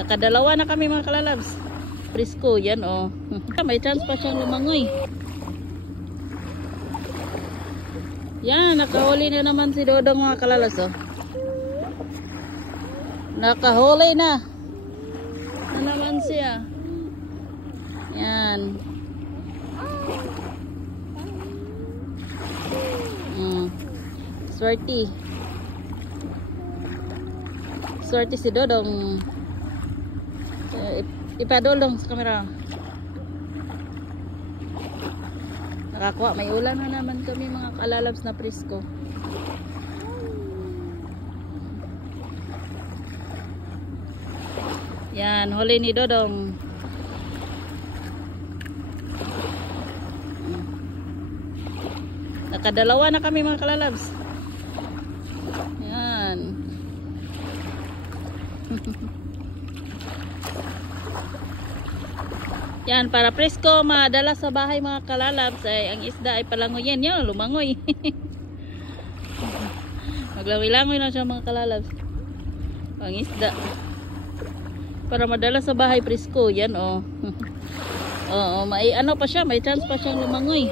Nakadalawa na kami mga kalalabs. Presko yan oh. May chance pa siyang lumangoy. Yan, nakahuli na naman si Dodong mga kalalabs oh. Nakahuli na. Na naman siya. Yan. Swerte. Swerte si Dodong. Ipadol sa kamera. Nakakuha. May ulan na naman kami mga kalalabs na presko. Yan, huli ni Dodong. Nakadalawa na kami mga kalalabs. Yan. Yan, para presko madala sa bahay mga kalalabs ay ang isda ay palangoy yan. Yan, lumangoy. Maglawi-langoy na siya mga kalalabs. Ang isda. Para madala sa bahay presko yan oh. Oo, may ano pa siya, may chance pa siyang lumangoy.